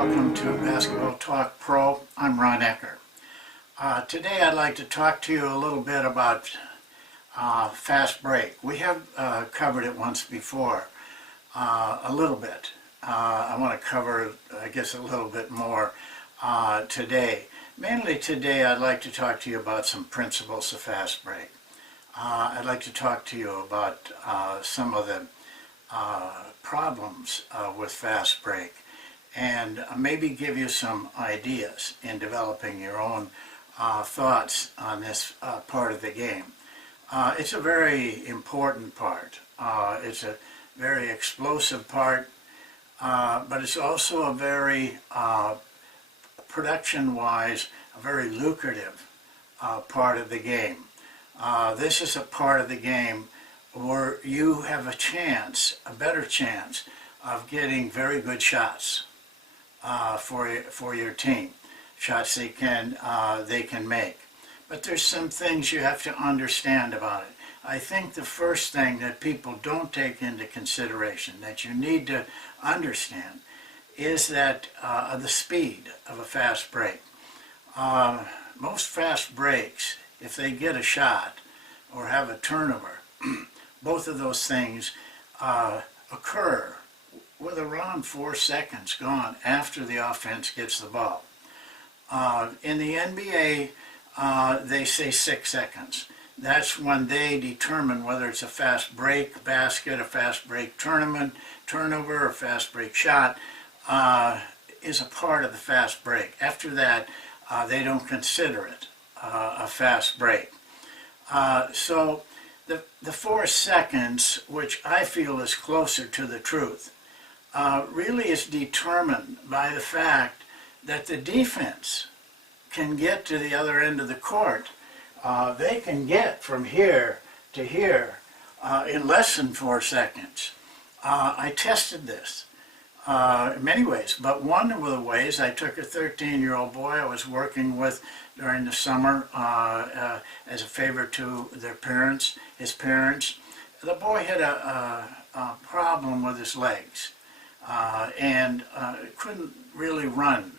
welcome to Basketball Talk Pro. I'm Ron Ekker. Today I'd like to talk to you a little bit about fast break. We have covered it once before, a little bit. I want to cover, I guess, a little bit more today. Mainly today I'd like to talk to you about some principles of fast break. I'd like to talk to you about some of the problems with fast break, and maybe give you some ideas in developing your own thoughts on this part of the game. It's a very important part. It's a very explosive part, but it's also a very, production-wise, a very lucrative part of the game. This is a part of the game where you have a chance, a better chance, of getting very good shots for your team, shots they can make. But there's some things you have to understand about it. I think the first thing that people don't take into consideration, that you need to understand, is that the speed of a fast break. Most fast breaks, if they get a shot or have a turnover, both of those things occur with around 4 seconds gone after the offense gets the ball. In the NBA, they say 6 seconds. That's when they determine whether it's a fast break basket, a fast break turnover, a fast break shot is a part of the fast break. After that, they don't consider it a fast break. So the 4 seconds, which I feel is closer to the truth, really is determined by the fact that the defense can get to the other end of the court. They can get from here to here in less than 4 seconds. I tested this in many ways, but one of the ways, I took a 13-year-old boy I was working with during the summer as a favor to his parents. The boy had a problem with his legs and couldn't really run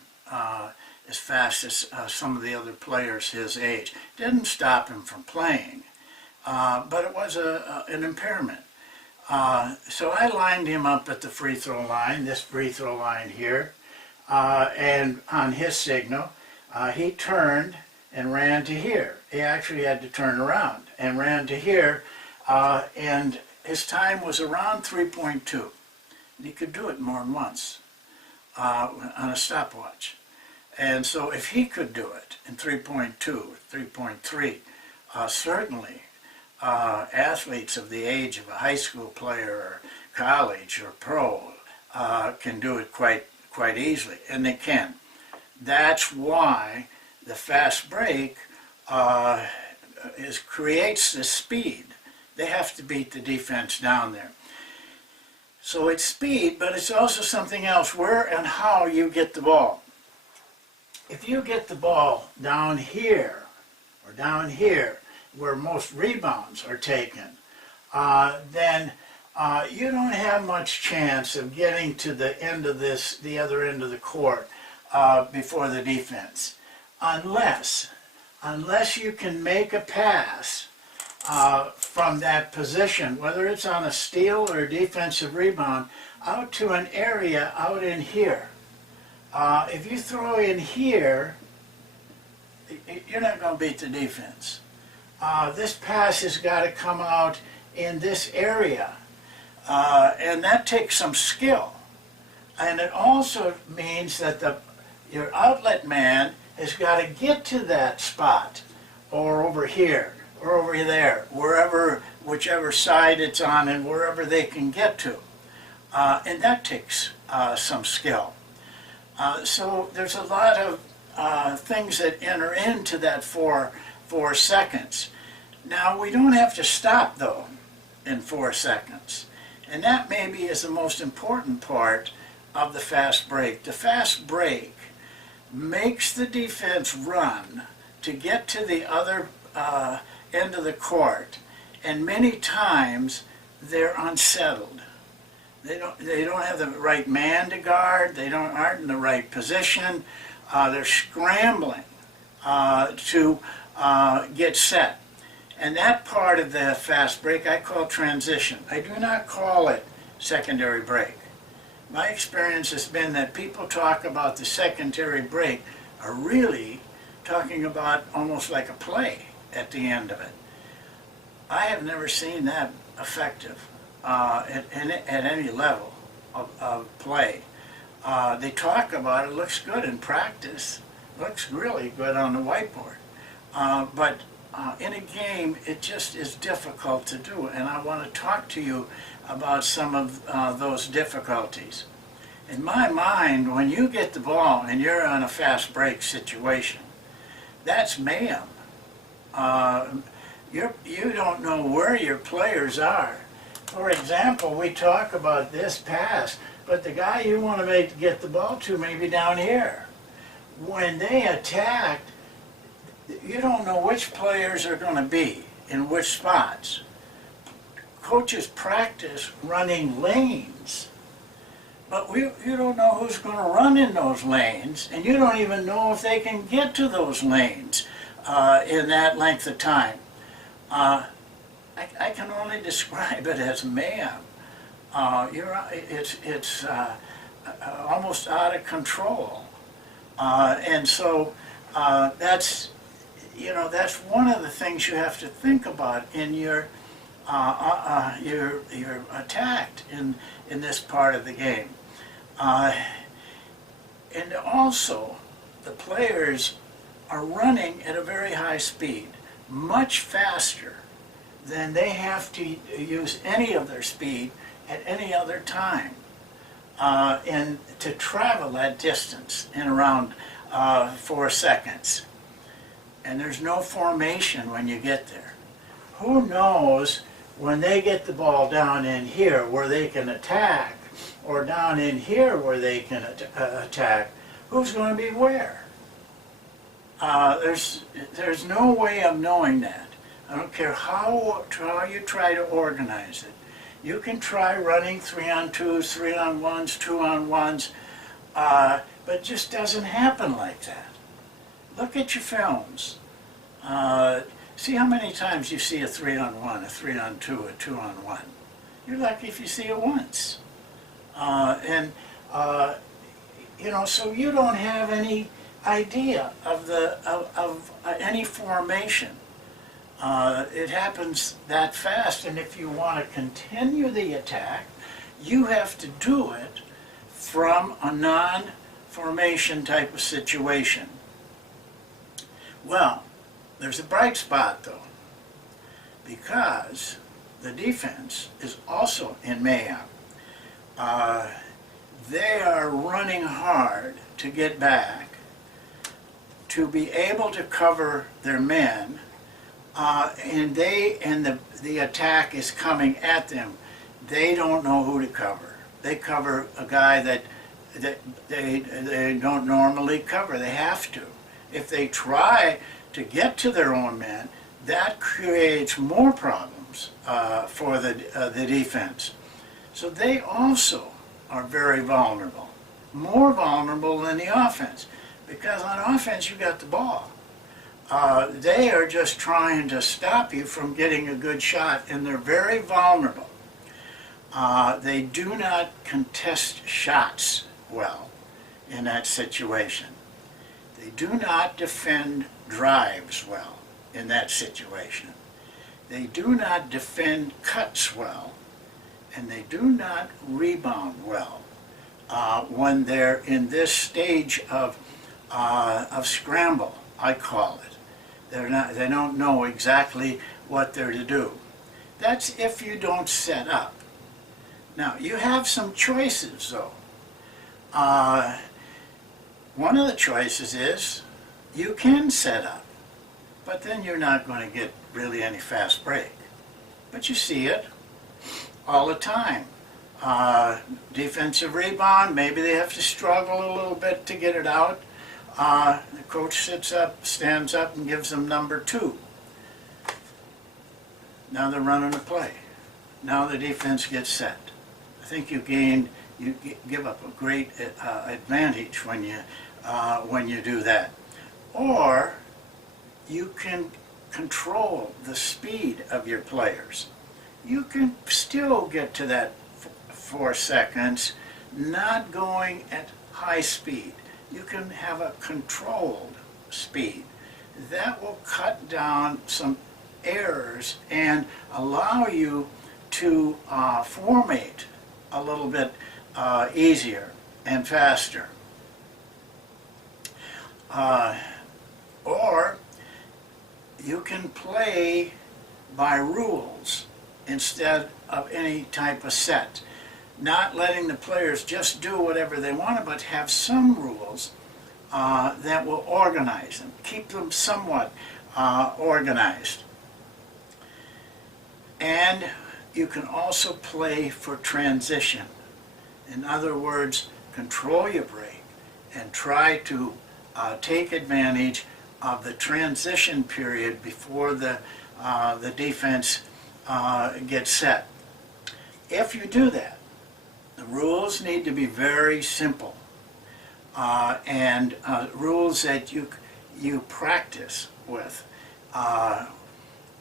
as fast as some of the other players his age. Didn't stop him from playing, but it was an impairment. So I lined him up at the free throw line, this free throw line here, and on his signal, he turned and ran to here. He actually had to turn around and ran to here, and his time was around 3.2. And he could do it more than once on a stopwatch. And so if he could do it in 3.2, 3.3, certainly athletes of the age of a high school player or college or pro can do it quite easily, and they can. That's why the fast break creates the speed. They have to beat the defense down there. So it's speed, but it's also something else, where and how you get the ball. If you get the ball down here or down here, where most rebounds are taken, then you don't have much chance of getting to the end of the other end of the court before the defense, unless you can make a pass from that position, whether it's on a steal or a defensive rebound, out to an area out in here. If you throw in here, you're not going to beat the defense. This pass has got to come out in this area, and that takes some skill. And it also means that your outlet man has got to get to that spot, or over here, or over there, whichever side it's on, and wherever they can get to. And that takes some skill. So there's a lot of things that enter into that 4 seconds. Now, we don't have to stop, though, in 4 seconds. And that maybe is the most important part of the fast break. The fast break makes the defense run to get to the other end of the court. And many times, they're unsettled. They don't have the right man to guard. They aren't in the right position. They're scrambling to get set. And that part of the fast break I call transition. I do not call it secondary break. My experience has been that people talk about the secondary break are really talking about almost like a play at the end of it. I have never seen that effective at any level of play. They talk about it, looks good in practice, looks really good on the whiteboard. But in a game, it just is difficult to do, and I want to talk to you about some of those difficulties. In my mind, when you get the ball and you're on a fast break situation, that's mayhem. You don't know where your players are. For example, we talk about this pass, but the guy you want to get the ball to may be down here. When they attack, you don't know which players are going to be in which spots. Coaches practice running lanes, but you don't know who's going to run in those lanes, and you don't even know if they can get to those lanes in that length of time. I can only describe it as mayhem. It's almost out of control, and so that's one of the things you have to think about in your attack in this part of the game. And also, the players are running at a very high speed, much faster than they have to use any of their speed at any other time. And to travel that distance in around 4 seconds. And there's no formation when you get there. Who knows when they get the ball down in here where they can attack, or down in here where they can attack, who's going to be where? There's no way of knowing that. I don't care how you try to organize it. You can try running 3-on-2s, 3-on-1s, 2-on-1s, but it just doesn't happen like that. Look at your films. See how many times you see a 3-on-1, a 3-on-2, a 2-on-1. You're lucky if you see it once. So you don't have any idea of any formation. It happens that fast, and if you want to continue the attack, you have to do it from a non-formation type of situation. Well, there's a bright spot though, because the defense is also in mayhem. They are running hard to get back, to be able to cover their men, and the attack is coming at them. They don't know who to cover. They cover a guy that they don't normally cover. They have to. If they try to get to their own men, that creates more problems for the defense. So they also are very vulnerable, more vulnerable than the offense, because on offense you got the ball. They are just trying to stop you from getting a good shot, and they're very vulnerable. They do not contest shots well in that situation. They do not defend drives well in that situation. They do not defend cuts well, and they do not rebound well when they're in this stage of scramble, I call it. They don't know exactly what they're to do. That's if you don't set up. Now, you have some choices, though. One of the choices is you can set up, but then you're not going to get really any fast break. But you see it all the time. Defensive rebound, maybe they have to struggle a little bit to get it out. The coach stands up and gives them number 2. Now they're running a play. Now the defense gets set. I think you give up a great advantage when you do that. Or you can control the speed of your players. You can still get to that 4 seconds, not going at high speed. You can have a controlled speed. That will cut down some errors and allow you to formate a little bit easier and faster. Or you can play by rules instead of any type of set. Not letting the players just do whatever they want, but have some rules that will organize them, keep them somewhat organized. And you can also play for transition. In other words, control your break and try to take advantage of the transition period before the defense gets set. If you do that, the rules need to be very simple and rules that you practice with.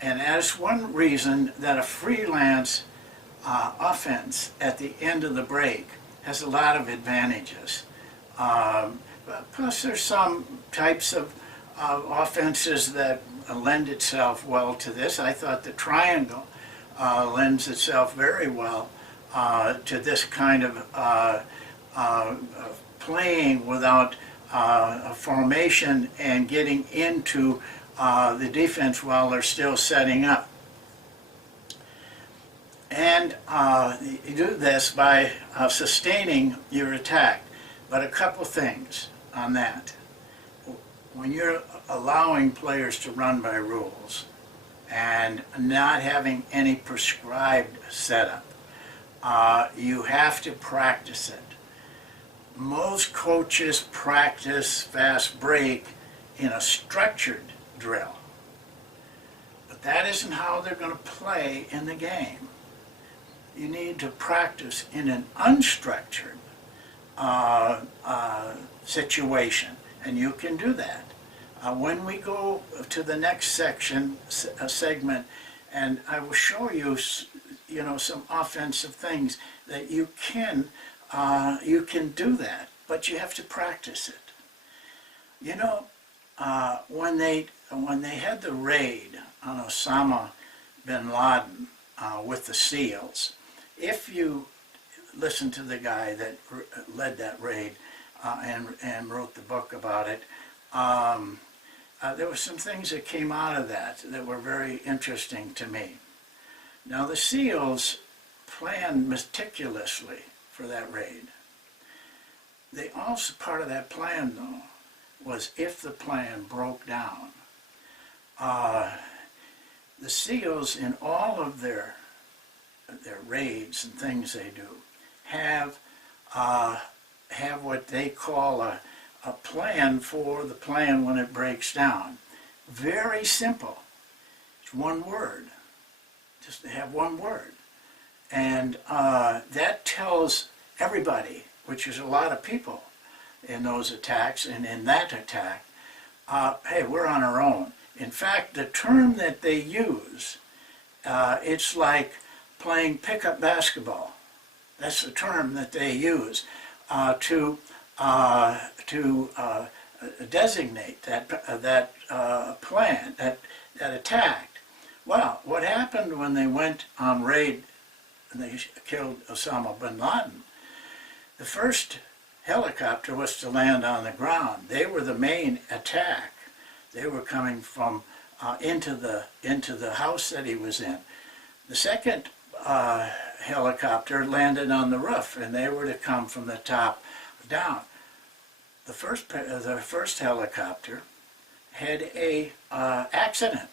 And that's one reason that a freelance offense at the end of the break has a lot of advantages. Plus there's some types of offenses that lend itself well to this. I thought the triangle lends itself very well to this kind of playing without a formation and getting into the defense while they're still setting up. And you do this by sustaining your attack. But a couple things on that. When you're allowing players to run by rules and not having any prescribed setup, you have to practice it. Most coaches practice fast break in a structured drill. But that isn't how they're going to play in the game. You need to practice in an unstructured situation, and you can do that. When we go to the next segment, and I will show you, some offensive things that you can do that, but you have to practice it. When they had the raid on Osama bin Laden with the SEALs, if you listen to the guy that led that raid and wrote the book about it, there were some things that came out of that were very interesting to me. Now the SEALs planned meticulously for that raid. They also, part of that plan though, was if the plan broke down, the SEALs in all of their raids and things they do have what they call a plan for the plan when it breaks down. Very simple. It's one word. Just to have one word. And that tells everybody, which is a lot of people in those attacks and in that attack, hey, we're on our own. In fact, the term that they use, it's like playing pickup basketball. That's the term that they use to designate that plan, that attack. Well, what happened when they went on raid and they killed Osama bin Laden? The first helicopter was to land on the ground. They were the main attack. They were coming from into the house that he was in. The second helicopter landed on the roof, and they were to come from the top down. The first helicopter had a accident.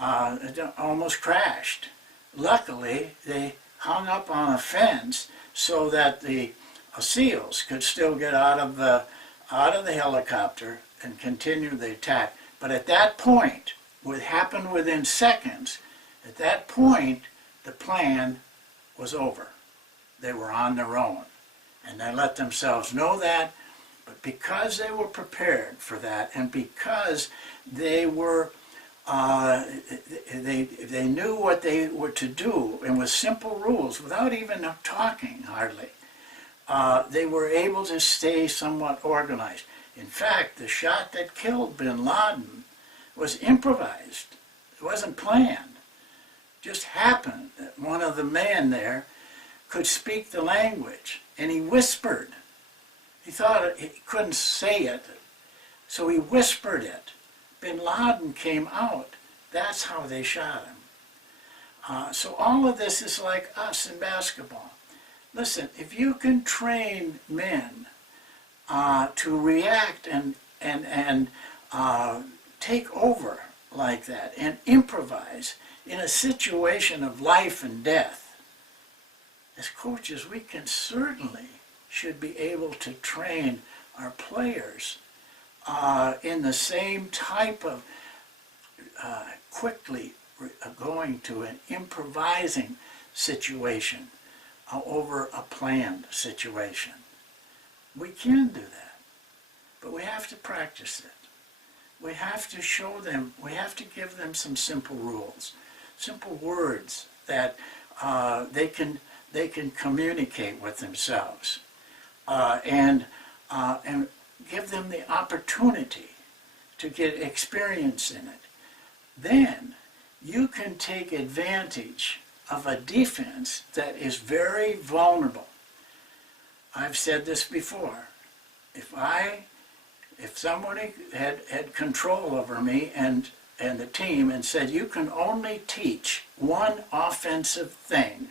It almost crashed. Luckily, they hung up on a fence so that the SEALs could still get out of the helicopter and continue the attack. But at that point, what happened within seconds, at that point, the plan was over. they were on their own. And they let themselves know that, but because they were prepared for that, and because they were, they knew what they were to do, and with simple rules, without even talking hardly, they were able to stay somewhat organized. In fact, the shot that killed bin Laden was improvised. It wasn't planned. It just happened that one of the men there could speak the language, and he whispered. He thought he couldn't say it, so he whispered it. Bin Laden came out. That's how they shot him. So all of this is like us in basketball. Listen, if you can train men to react and take over like that and improvise in a situation of life and death, as coaches, we can certainly should be able to train our players in the same type of quickly going to an improvising situation over a planned situation. We can do that, but we have to practice it. We have to show them, we have to give them some simple rules, simple words that they can communicate with themselves, and give them the opportunity to get experience in it. Then you can take advantage of a defense that is very vulnerable. I've said this before. If somebody had control over me and the team and said, you can only teach one offensive thing,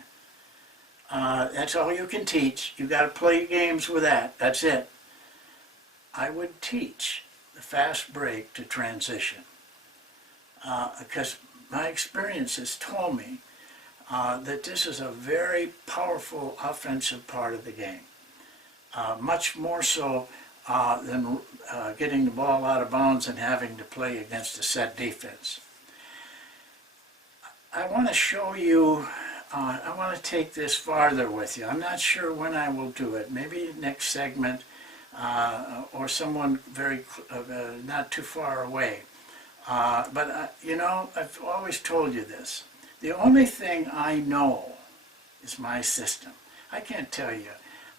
that's all you can teach. You got to play games with that. That's it. I would teach the fast break to transition, because my experience has told me that this is a very powerful offensive part of the game, much more so than getting the ball out of bounds and having to play against a set defense. I want to show you, I want to take this farther with you. I'm not sure when I will do it. Maybe next segment, or someone very not too far away. But you know, I've always told you this. The only thing I know is my system. I can't tell you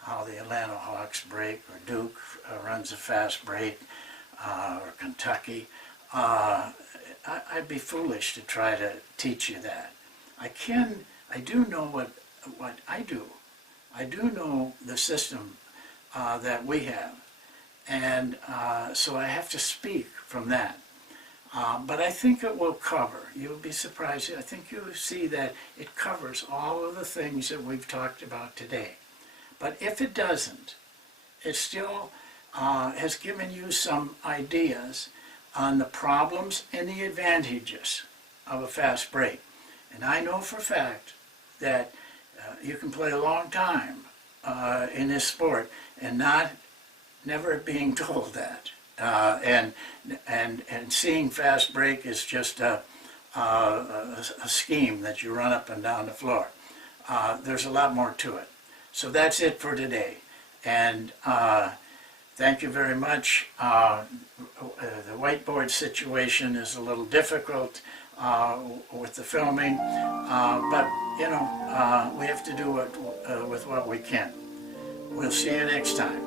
how the Atlanta Hawks break, or Duke runs a fast break, or Kentucky. I'd be foolish to try to teach you that. I do know what I do. I do know the system that we have, and so I have to speak from that. But I think it will cover. You'll be surprised. I think you'll see that it covers all of the things that we've talked about today. But if it doesn't, it still has given you some ideas on the problems and the advantages of a fast break. And I know for a fact that you can play a long time in this sport and never being told that. And seeing fast break is just a scheme that you run up and down the floor. There's a lot more to it. So that's it for today. And thank you very much. The whiteboard situation is a little difficult with the filming, but you know, we have to do it with what we can. We'll see you next time.